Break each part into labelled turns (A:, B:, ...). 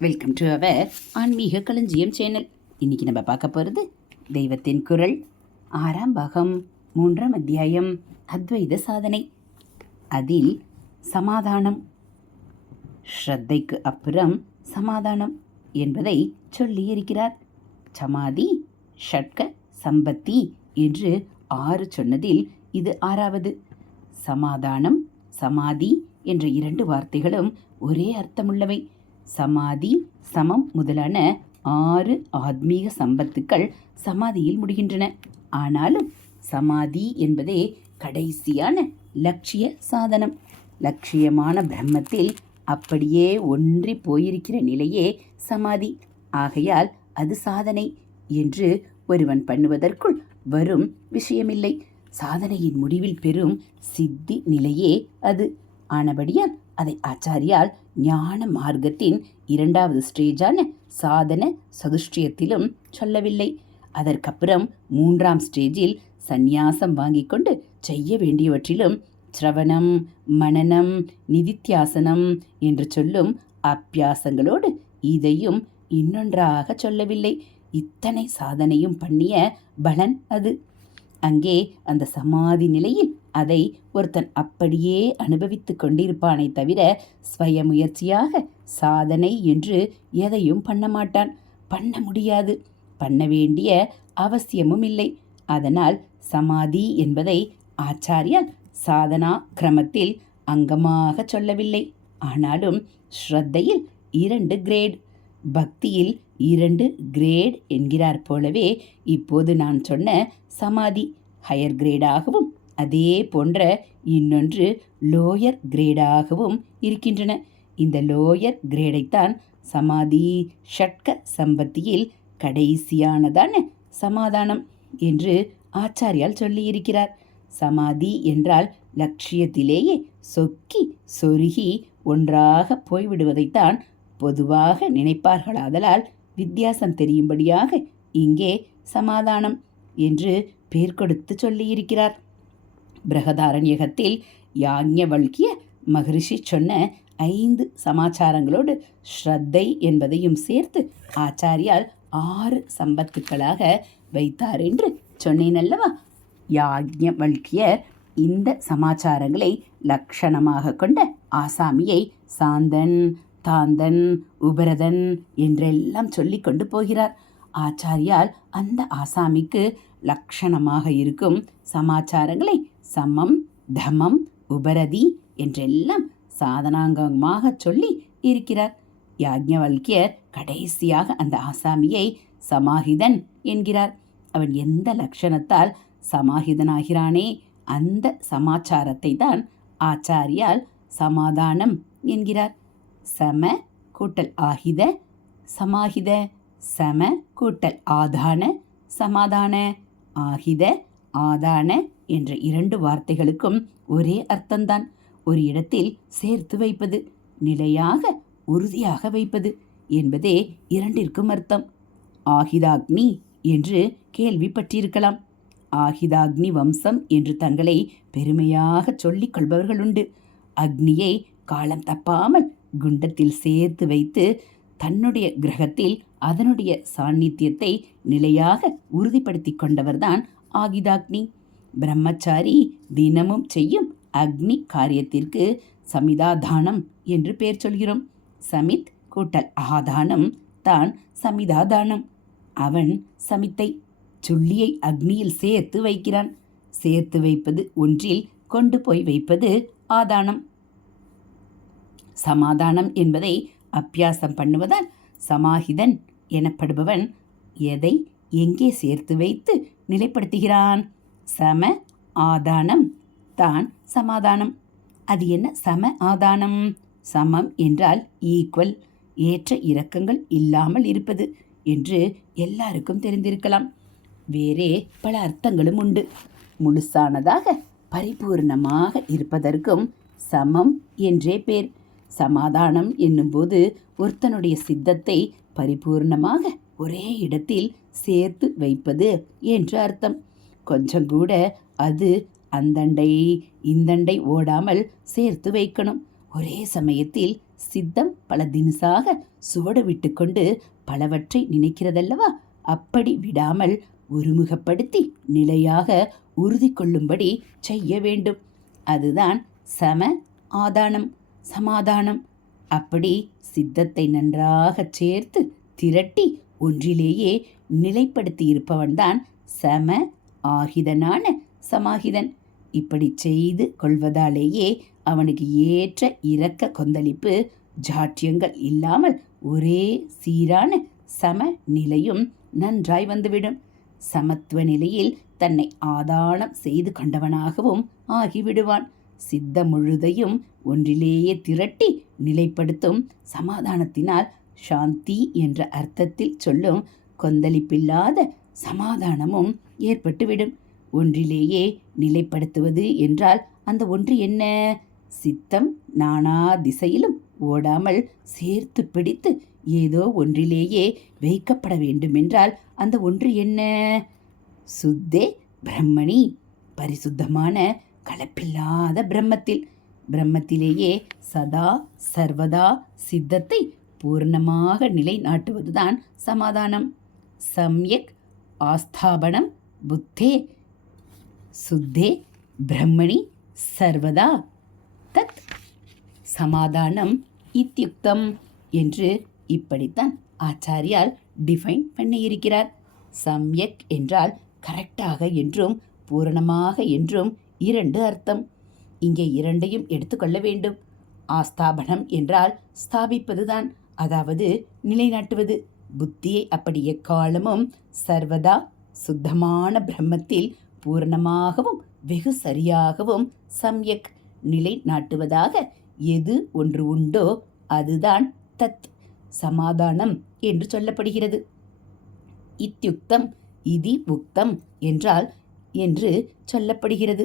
A: Welcome to our ஆன்மீக களஞ்சியம் channel இன்னைக்கு நம்ம பார்க்க போகிறது தெய்வத்தின் குரல் ஆறாம் பாகம் மூன்றாம் அத்தியாயம் அத்வைத சாதனை. அதில் சமாதானம் ஸ்ரத்தைக்கு அப்புறம் சமாதானம் என்பதை சொல்லியிருக்கிறார் சமாதி ஷட்க சம்பத்தி என்று ஆறு சொன்னதில் இது ஆறாவது. சமாதானம் சமாதி என்ற இரண்டு வார்த்தைகளும் ஒரே அர்த்தமுள்ளவை. சமாதி சமம் முதலான ஆறு ஆத்மீக சம்பத்துக்கள் சமாதியில் முடிகின்றன. ஆனாலும் சமாதி என்பதே கடைசியான லட்சிய சாதனம். லட்சியமான பிரம்மத்தில் அப்படியே ஒன்றி போயிருக்கிற நிலையே சமாதி. ஆகையால் அது சாதனை என்று ஒருவன் பண்ணுவதற்குள் வரும் விஷயமில்லை. சாதனையின் முடிவில் பெறும் சித்தி நிலையே அது. ஆனபடியால் அதை ஆச்சாரியால் ஞான மார்க்கத்தின் இரண்டாவது ஸ்டேஜான சாதன சதுஷ்டியத்திலும் சொல்லவில்லை. அதற்கப்புறம் மூன்றாம் ஸ்டேஜில் சந்நியாசம் வாங்கி கொண்டு செய்ய வேண்டியவற்றிலும் சிரவணம் மனனம் நிதித்தியாசனம் என்று சொல்லும் அப்பியாசங்களோடு இதையும் இன்னொன்றாக சொல்லவில்லை. இத்தனை சாதனையும் பண்ணிய பலன் அது. அங்கே அந்த சமாதி நிலையில் அதை ஒருத்தன் அப்படியே அனுபவித்து கொண்டிருப்பானே தவிர ஸ்வய முயற்சியாக சாதனை என்று எதையும் பண்ண மாட்டான். பண்ண முடியாது. பண்ண வேண்டிய அவசியமும் இல்லை. அதனால் சமாதி என்பதை ஆச்சாரியால் சாதனா கிரமத்தில் அங்கமாக சொல்லவில்லை. ஆனாலும் ஸ்ரத்தையில் இரண்டு கிரேட் பக்தியில் இரண்டு கிரேட் என்கிறார் போலவே இப்போது நான் சொன்ன சமாதி ஹையர் கிரேடாகவும் அதே போன்ற இன்னொன்று லோயர் கிரேடாகவும் இருக்கின்றன. இந்த லோயர் கிரேடைத்தான் சமாதி ஷட்க சம்பத்தியில் கடைசியானதான சமாதானம் என்று ஆச்சாரியால் சொல்லியிருக்கிறார். சமாதி என்றால் லட்சியத்திலேயே சொக்கி சொருகி ஒன்றாக போய்விடுவதைத்தான் பொதுவாக நினைப்பார்களாதலால் வித்தியாசம் தெரியும்படியாக இங்கே சமாதானம் என்று பேர் கொடுத்து சொல்லியிருக்கிறார். பிரகதாரண்யகத்தில் யாஞவல்கிய மகரிஷி சொன்ன ஐந்து சமாச்சாரங்களோடு ஸ்ரத்தை என்பதையும் சேர்த்து ஆச்சாரியால் ஆறு சம்பத்துக்களாக வைத்தார் என்று சொன்னேன் அல்லவா யாஜ்ஞவல்கியர் இந்த சமாச்சாரங்களை லட்சணமாக கொண்ட ஆசாமியை சாந்தன் தாந்தன் உபரதன் என்றெல்லாம் சொல்லி கொண்டு போகிறார். ஆச்சாரியால் அந்த ஆசாமிக்கு லட்சணமாக இருக்கும் சமாச்சாரங்களை சமம் தமம் உபரதி என்றெல்லாம் சாதனாங்கமாக சொல்லி இருக்கிறார். யாஜ்ஞவல்கியர் கடைசியாக அந்த ஆசாமியை சமாஹிதன் என்கிறார். அவன் எந்த லட்சணத்தால் சமாஹிதனாகிறானே அந்த சமாச்சாரத்தை தான் ஆச்சாரியால் சமாதானம் என்கிறார். சம கூட்டல் ஆகித சமாஹித சம கூட்டல் ஆதான சமாதான ஆகித ஆதான என்ற இரண்டு வார்த்தைகளுக்கும் ஒரே அர்த்தம்தான். ஒரு இடத்தில் சேர்த்து வைப்பது நிலையாக உறுதியாக வைப்பது என்பதே இரண்டிற்கும் அர்த்தம். ஆகிதாக்னி என்று கேள்விப்பட்டிருக்கலாம். ஆகிதாக்னி வம்சம் என்று தங்களை பெருமையாக சொல்லிக் கொள்பவர்கள் உண்டு. அக்னியை காலம் தப்பாமல் குண்டத்தில் சேர்த்து வைத்து தன்னுடைய கிரகத்தில் அதனுடைய சாநித்தியத்தை நிலையாக உறுதிப்படுத்தி கொண்டவர்தான் ஆகிதாக்னி. பிரம்மச்சாரி தினமும் செய்யும் அக்னி காரியத்திற்கு சமிதாதானம் என்று பெயர் சொல்கிறோம். சமித் கூட்டல் ஆதானம் தான் சமிதாதானம். அவன் சமித்தை சுள்ளியை அக்னியில் சேர்த்து வைக்கிறான். சேர்த்து வைப்பது ஒன்றில் கொண்டு போய் வைப்பது ஆதானம். சமாதானம் என்பதை அப்பியாசம் பண்ணுவதால் சமாஹிதன் எனப்படுபவன் எதை எங்கே சேர்த்து வைத்து நிலைப்படுத்துகிறான்? சம ஆதானம். தான் சமாதானம். அது என்ன? சம ஆதானம். சமம் என்றால் ஈக்குவல் ஏற்ற இறக்கங்கள் இல்லாமல் இருப்பது என்று எல்லாருக்கும் தெரிந்திருக்கலாம். வேறே பல அர்த்தங்களும் உண்டு. முழுசானதாக பரிபூர்ணமாக இருப்பதற்கும் சமம் என்றே பேர். சமாதானம் என்னும்போது ஒருத்தனுடைய சித்தத்தை பரிபூர்ணமாக ஒரே இடத்தில் சேர்த்து வைப்பது என்று அர்த்தம். கொஞ்சம் கூட அது அந்தண்டை இந்தண்டை ஓடாமல் சேர்த்து வைக்கணும். ஒரே சமயத்தில் சித்தம் பல தினுசாக சுவடு விட்டுக்கொண்டு பலவற்றை நினைக்கிறதல்லவா? அப்படி விடாமல் ஒருமுகப்படுத்தி நிலையாக உறுதி கொள்ளும்படி செய்ய வேண்டும். அதுதான் சம ஆதானம் சமாதானம். அப்படி சித்தத்தை நன்றாகச் சேர்த்து திரட்டி ஒன்றிலேயே நிலைப்படுத்தி இருப்பவன்தான் சம ஆகிதனான சமாகிதன் இப்படி செய்து கொள்வதாலேயே அவனுக்கு ஏற்ற இரக்க கொந்தளிப்பு ஜாட்டியங்கள் இல்லாமல் ஒரே சீரான சம நிலையும் நன்றாய் வந்துவிடும். சமத்துவ நிலையில் தன்னை ஆதானம் செய்து கொண்டவனாகவும் ஆகிவிடுவான். சித்த முழுதையும் ஒன்றிலேயே திரட்டி நிலைப்படுத்தும் சமாதானத்தினால் சாந்தி என்ற அர்த்தத்தில் சொல்லும் கொந்தளிப்பில்லாத சமாதானமும் ஏற்பட்டுவிடும். ஒன்றிலேயே நிலைப்படுத்துவது என்றால் அந்த ஒன்று என்ன? சித்தம் நானா திசையிலும் ஓடாமல் சேர்த்து பிடித்து ஏதோ ஒன்றிலேயே வைக்கப்பட வேண்டுமென்றால் அந்த ஒன்று என்ன? சுத்தே பிரம்மணி பரிசுத்தமான கலப்பில்லாத பிரம்மத்தில். பிரம்மத்திலேயே சதா சர்வதா சித்தத்தை பூர்ணமாக நிலைநாட்டுவதுதான் சமாதானம். சம்யக் ஆஸ்தாபனம் புத்தே சுத்தே பிரம்மணி சர்வதா தத் சமாதானம் இத்தியுக்தம் என்று இப்படித்தான் ஆச்சாரியால் டிஃபைன் பண்ணியிருக்கிறார். சம்யக் என்றால் கரெக்டாக என்றும் பூரணமாக என்றும் இரண்டு அர்த்தம். இங்கே இரண்டையும் எடுத்துக்கொள்ள வேண்டும். ஆஸ்தாபனம் என்றால் ஸ்தாபிப்பதுதான் அதாவது நிலைநாட்டுவது. புத்தியை அப்படி எக்காலமும் சர்வதா சுத்தமான பிரம்மத்தில் பூரணமாகவும் வெகு சரியாகவும் சம்யக் நிலை நாட்டுவதாக எது ஒன்று உண்டோ அதுதான் தத் சமாதானம் என்று சொல்லப்படுகிறது. இத்தியுக்தம் இதி உக்தம் என்றால் என்று சொல்லப்படுகிறது.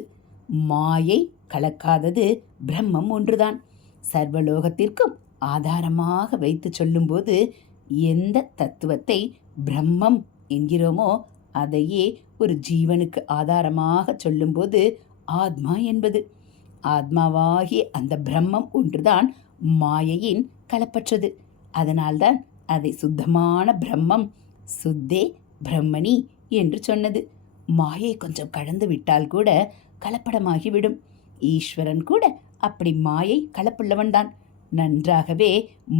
A: மாயை கலக்காதது பிரம்மம் ஒன்றுதான். சர்வலோகத்திற்கும் ஆதாரமாக வைத்து சொல்லும்போது எந்த தத்துவத்தை பிரம்மம் என்கிறோமோ அதையே ஒரு ஜீவனுக்கு ஆதாரமாக சொல்லும்போது ஆத்மா என்பது. ஆத்மாவாகிய அந்த பிரம்மம் ஒன்றுதான் மாயையின் கலப்பற்றது. அதனால்தான் அதை சுத்தமான பிரம்மம் சுத்தே பிரம்மணி என்று சொன்னது. மாயை கொஞ்சம் கடந்து விட்டால் கூட கலப்படமாகிவிடும். ஈஸ்வரன் கூட அப்படி மாயை கலப்புள்ளவன்தான். நன்றாகவே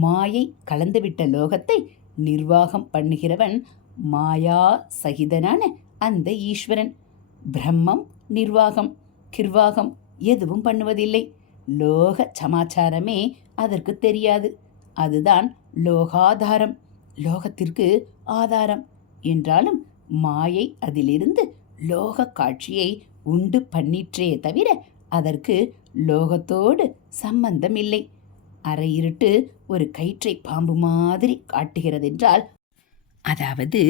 A: மாயை கலந்துவிட்ட லோகத்தை நிர்வாகம் பண்ணுகிறவன் மாயா சகிதனான அந்த ஈஸ்வரன். பிரம்மம் நிர்வாகம் கிர்வாகம் எதுவும் பண்ணுவதில்லை. லோக சமாச்சாரமே அதற்கு தெரியாது. அதுதான் லோகாதாரம் லோகத்திற்கு ஆதாரம். என்றாலும் மாயை அதிலிருந்து லோக காட்சியை உண்டு பண்ணிற்றே தவிர அதற்கு லோகத்தோடு சம்பந்தம் இல்லை அரையிருட்டு ஒரு கயிற்றை பாம்பு மாதிரி காட்டுகிறதென்றால் அதாவது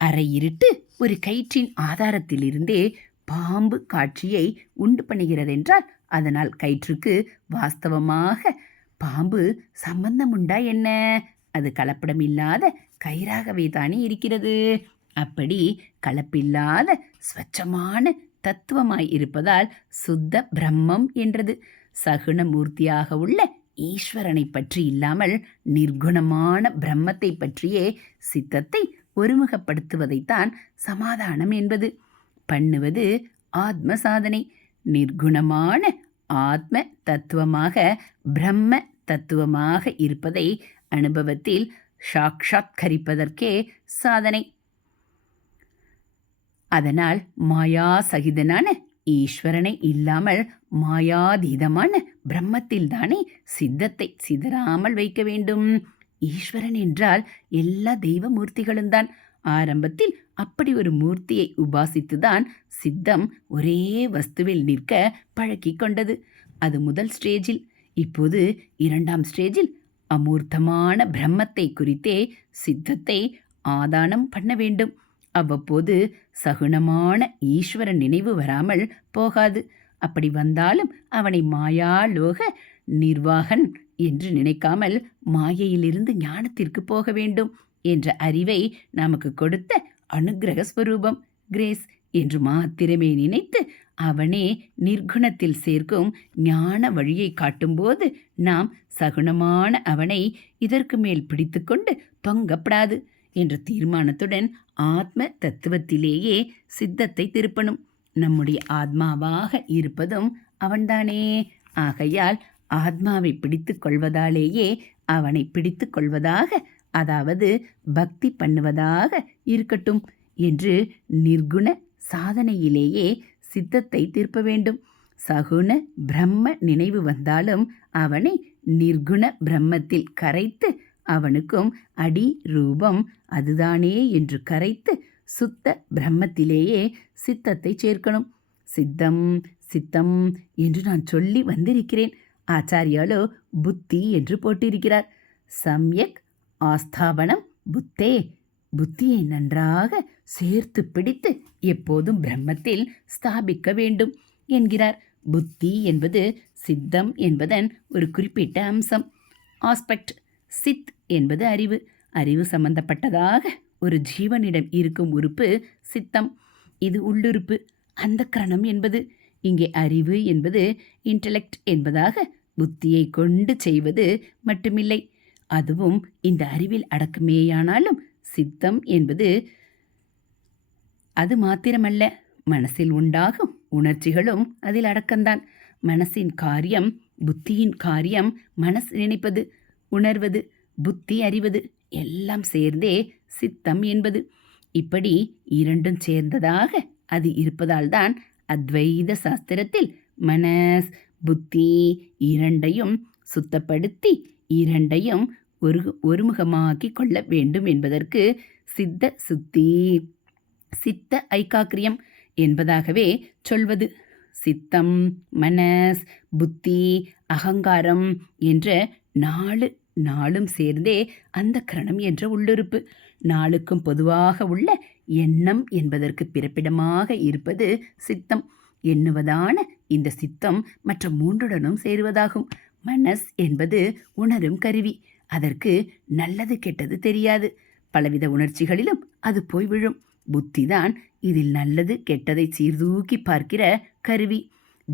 A: அரை இருட்டு ஒரு கயிற்றின் ஆதாரத்திலிருந்தே பாம்பு காட்சியை உண்டு பண்ணுகிறதென்றால் அதனால் கயிற்றுக்கு வாஸ்தவமாக பாம்பு சம்பந்தம் உண்டா என்ன? அது கலப்படமில்லாத கயிறாகவே தானே இருக்கிறது. அப்படி கலப்பில்லாத ஸ்வச்சமான தத்துவமாய் இருப்பதால் சுத்த பிரம்மம் என்றது. சகுணமூர்த்தியாக உள்ள ஈஸ்வரனை பற்றி இல்லாமல் நிர்குணமான பிரம்மத்தை பற்றியே சித்தத்தை ஒருமுகப்படுத்துவதைத்தான் சமாதானம் என்பது. பண்ணுவது ஆத்ம சாதனை நிர்குணமான ஆத்ம தத்துவமாக பிரம்ம தத்துவமாக இருப்பதை அனுபவத்தில் சாட்சாத்கரிப்பதற்கே சாதனை. அதனால் மாயா சகிதனான ஈஸ்வரனை இல்லாமல் மாயாதீதமான பிரம்மத்தில்தானே சித்தத்தை சிதறாமல் வைக்க வேண்டும். ஈஸ்வரன் என்றால் எல்லா தெய்வ மூர்த்திகளும் தான். ஆரம்பத்தில் அப்படி ஒரு மூர்த்தியை உபாசித்துதான் சித்தம் ஒரே வஸ்துவில் நிற்க பழக்கி கொண்டது. அது முதல் ஸ்டேஜில். இப்போது இரண்டாம் ஸ்டேஜில் அமூர்த்தமான பிரம்மத்தை குறித்தே சித்தத்தை ஆதானம் பண்ண வேண்டும். அவ்வப்போது சகுனமான ஈஸ்வரன் நினைவு வராமல் போகாது. அப்படி வந்தாலும் அவனை மாயாலோக நிர்வாகன் என்று நினைக்காமல் மாயையிலிருந்து ஞானத்திற்கு போக வேண்டும் என்ற அறிவை நமக்கு கொடுத்த அனுகிரக ஸ்வரூபம் கிரேஸ் என்று மாத்திரமே நினைத்து அவனே நிர்குணத்தில் சேர்க்கும் ஞான வழியை காட்டும்போது நாம் சகுனமான அவனை இதற்கு மேல் பிடித்துக்கொண்டு தொங்கப்படாது என்ற தீர்மானத்துடன் ஆத்ம தத்துவத்திலேயே சித்தத்தை திருப்பணும். நம்முடைய ஆத்மாவாக இருப்பதும் அவன்தானே. ஆகையால் ஆத்மாவை பிடித்து கொள்வதாலேயே அவனை பிடித்து கொள்வதாக அதாவது பக்தி பண்ணுவதாக இருக்கட்டும் என்று நிர்குண சாதனையிலேயே சித்தத்தை திருப்ப வேண்டும். சகுண பிரம்ம நினைவு வந்தாலும் அவனை நிர்குண பிரம்மத்தில் கரைத்து அவனுக்கும் அடி ரூபம் அதுதானே என்று கரைத்து சுத்த பிரம்மத்திலேயே சித்தத்தை சேர்க்கணும். சித்தம் சித்தம் என்று நான் சொல்லி வந்திருக்கிறேன். ஆச்சாரியாலோ புத்தி என்று போட்டிருக்கிறார். சம்யக் ஆஸ்தாபனம் புத்தே. புத்தியை நன்றாக சேர்த்து பிடித்து எப்போதும் பிரம்மத்தில் ஸ்தாபிக்க வேண்டும் என்கிறார். புத்தி என்பது சித்தம் என்பதன் ஒரு குறிப்பிட்ட அம்சம். ஆஸ்பெக்ட் சித் என்பது அறிவு. அறிவு சம்பந்தப்பட்டதாக ஒரு ஜீவனிடம் இருக்கும் உறுப்பு சித்தம். இது உள்ளுறுப்பு அந்த கரணம் என்பது. இங்கே அறிவு என்பது இன்டலெக்ட் என்பதாக புத்தியை கொண்டு செய்வது மட்டுமில்லை. அதுவும் இந்த அறிவில் அடக்கமேயானாலும் சித்தம் என்பது அது மாத்திரமல்ல. மனசில் உண்டாகும் உணர்ச்சிகளும் அதில் அடக்கம்தான். மனசின் காரியம் புத்தியின் காரியம் மனசு நினைப்பது உணர்வது புத்தி அறிவது எல்லாம் சேர்ந்தே சித்தம் என்பது. இப்படி இரண்டும் சேர்ந்ததாக அது இருப்பதால்தான் அத்வைத சாஸ்திரத்தில் மனஸ் புத்தி இரண்டையும் சுத்தப்படுத்தி இரண்டையும் ஒரு ஒருமுகமாக்கி கொள்ள வேண்டும் என்பதற்கு சித்த சுத்தி சித்த ஐக்காக்கிரியம் என்பதாகவே சொல்வது. சித்தம் மனஸ் புத்தி அகங்காரம் என்ற நாலு நாளும் சேர்ந்தே அந்த கரணம் என்ற உள்ளுறுப்பு. நாளுக்கும் பொதுவாக உள்ள எண்ணம் என்பதற்கு பிறப்பிடமாக இருப்பது சித்தம். எண்ணுவதான இந்த சித்தம் மற்ற மூன்றுடனும் சேருவதாகும். மனஸ் என்பது உணரும் கருவி. அதற்கு நல்லது கெட்டது தெரியாது. பலவித உணர்ச்சிகளிலும் அது போய் விழும். புத்திதான் இதில் நல்லது கெட்டதை சீர்தூக்கி பார்க்கிற கருவி.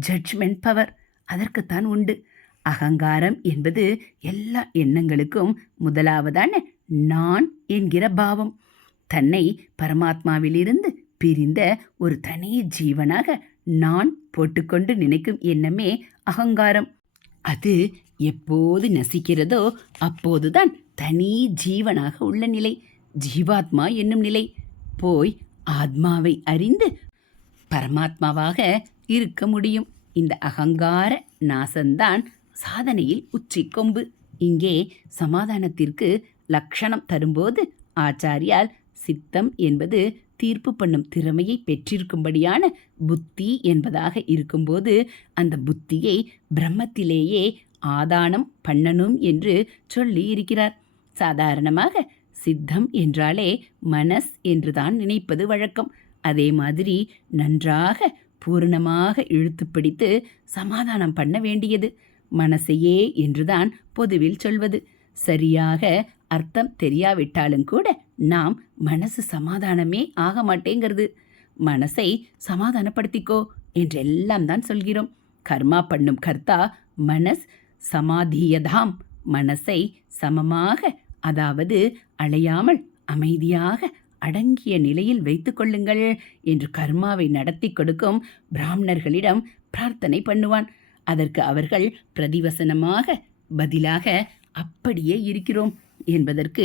A: ஜட்ஜ்மெண்ட் பவர் அதற்குத்தான் உண்டு. அகங்காரம் என்பது எல்லா எண்ணங்களுக்கும் முதலாவதான நான் என்கிற பாவம். தன்னை பரமாத்மாவிலிருந்து பிரிந்த ஒரு தனி ஜீவனாக நான் போட்டுக்கொண்டு நினைக்கும் எண்ணமே அகங்காரம். அது எப்போது நசிக்கிறதோ அப்போதுதான் தனி ஜீவனாக உள்ள நிலை ஜீவாத்மா என்னும் நிலை. போய் ஆத்மாவை அறிந்து பரமாத்மாவாக இருக்க முடியும். இந்த அகங்கார நாசந்தான் சாதனையில் உச்சி கொம்பு. இங்கே சமாதானத்திற்கு லக்ஷணம் தரும்போது ஆச்சாரியால் சித்தம் என்பது தீர்ப்பு பண்ணும் திறமையை பெற்றிருக்கும்படியான புத்தி என்பதாக இருக்கும்போது அந்த புத்தியை பிரம்மத்திலேயே ஆதானம் பண்ணணும் என்று சொல்லி இருக்கிறார் சாதாரணமாக சித்தம் என்றாலே மனஸ் என்றுதான் நினைப்பது வழக்கம். அதே மாதிரி நன்றாக பூரணமாக இழுத்து பிடித்து சமாதானம் பண்ண வேண்டியது. மனசையே என்றுதான் பொதுவில் சொல்வது. சரியாக அர்த்தம் தெரியாவிட்டாலும் கூட நாம் மனசு சமாதானமே ஆக மாட்டேங்கிறது. மனசை சமாதானப்படுத்திக்கோ என்றெல்லாம் தான் சொல்கிறோம். கர்மா பண்ணும் கர்த்தா மனஸ் சமாதியதாம். மனசை சமமாக அதாவது அலையாமல் அமைதியாக அடங்கிய நிலையில் வைத்து கொள்ளுங்கள் என்று கர்மாவை நடத்தி கொடுக்கும் பிராமணர்களிடம் பிரார்த்தனை பண்ணுவான். அதற்கு அவர்கள் பிரதிவசனமாக பதிலாக அப்படியே இருக்கிறோம் என்பதற்கு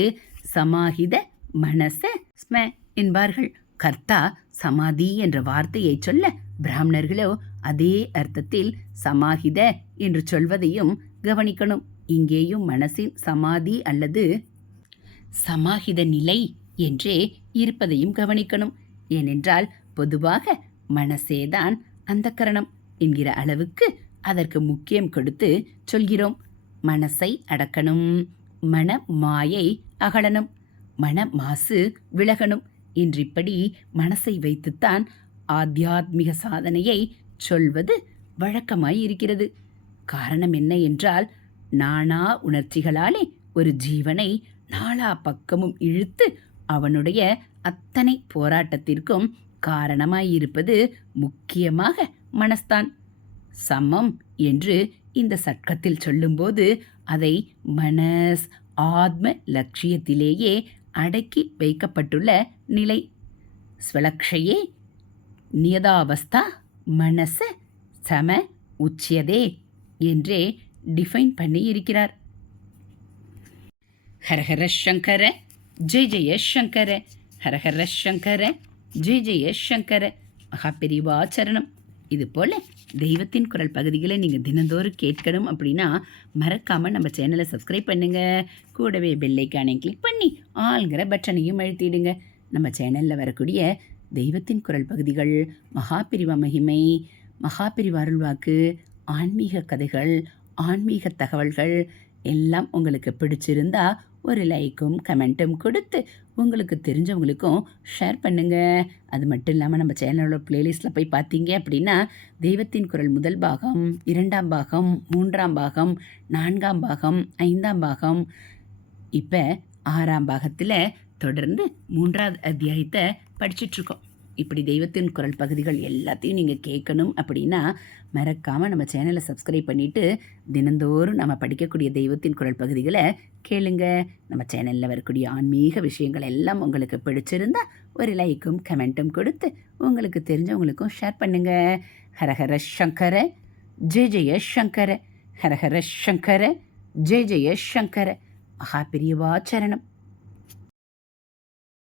A: சமாஹித மனச ஸ்ம என்பார்கள். கர்த்தா சமாதி என்ற வார்த்தையை சொல்ல பிராமணர்களோ அதே அர்த்தத்தில் சமாஹித என்று சொல்வதையும் கவனிக்கணும். இங்கேயும் மனசின் சமாதி அல்லது சமாஹித நிலை என்றே இருப்பதையும் கவனிக்கணும். ஏனென்றால் பொதுவாக மனசேதான் அந்த கரணம் என்கிற அளவுக்கு அதற்கு முக்கியம் கொடுத்து சொல்கிறோம். மனசை அடக்கணும். மன மாயை அகலணும். மன மாசு விலகணும். என்றிப்படி மனசை வைத்துத்தான் ஆத்தியாத்மிக சாதனையை சொல்வது வழக்கமாய் இருக்கிறது காரணம் என்ன என்றால் நானா உணர்ச்சிகளாலே ஒரு ஜீவனை நாலா பக்கமும் இழுத்து அவனுடைய அத்தனை போராட்டத்திற்கும் காரணமாயிருப்பது முக்கியமாக மனஸ்தான். சமம் என்று இந்த சட்கத்தில் சொல்லும்போது அதை மனஸ் ஆத்ம லட்சியத்திலேயே அடக்கி வைக்கப்பட்டுள்ள நிலை. ஸ்வலக்ஷையே நியதாவஸ்தா மனச சம உச்சியதே என்றே டிஃபைன் பண்ணி இருக்கிறார் ஹரஹர சங்கர ஜெய் ஜெய சங்கர ஹரஹர சங்கர ஜெய் ஜெய சங்கர மகாபெரிவாச்சரணம் இது போல் தெய்வத்தின் குரல் பகுதிகளை நீங்கள் தினந்தோறும் கேட்கணும் அப்படின்னா மறக்காமல் நம்ம சேனலை சப்ஸ்கிரைப் பண்ணுங்கள் கூடவே பெல்லைக்கானை கிளிக் பண்ணி ஆள்கிற பட்டனையும் அழுத்திடுங்க. நம்ம சேனலில் வரக்கூடிய தெய்வத்தின் குரல் பகுதிகள் மகாபிரிவா மகிமை மகாபிரிவா அருள்வாக்கு ஆன்மீக கதைகள் ஆன்மீக தகவல்கள் எல்லாம் உங்களுக்கு பிடிச்சிருந்தா ஒரு லைக்கும் கமெண்ட்டும் கொடுத்து உங்களுக்கு தெரிஞ்சவங்களுக்கும் ஷேர் பண்ணுங்க. அது மட்டும் இல்லாமல் நம்ம சேனலோட பிளேலிஸ்ட்டில் போய் பார்த்தீங்க அப்படின்னா தெய்வத்தின் குரல் முதல் பாகம் இரண்டாம் பாகம் மூன்றாம் பாகம் நான்காம் பாகம் ஐந்தாம் பாகம். இப்போ ஆறாம் பாகத்தில் தொடர்ந்து மூன்றாவது அத்தியாயத்தை படிச்சிட்ருக்கோம் இப்படி தெய்வத்தின் குரல் பகுதிகள் எல்லாத்தையும் நீங்கள் கேட்கணும் அப்படின்னா மறக்காமல் நம்ம சேனலை சப்ஸ்கிரைப் பண்ணிவிட்டு தினந்தோறும் நம்ம படிக்கக்கூடிய தெய்வத்தின் குரல் பகுதிகளை கேளுங்க. நம்ம சேனலில் வரக்கூடிய ஆன்மீக விஷயங்கள் எல்லாம் உங்களுக்கு பிடிச்சிருந்தா ஒரு லைக்கும் கமெண்ட்டும் கொடுத்து உங்களுக்கு தெரிஞ்சவங்களுக்கும் ஷேர் பண்ணுங்க. ஹரஹர சங்கர ஜெய ஜெய சங்கர. ஹரஹர சங்கர ஜெய ஜெய சங்கர. மகா பெரியவாச்சரணம்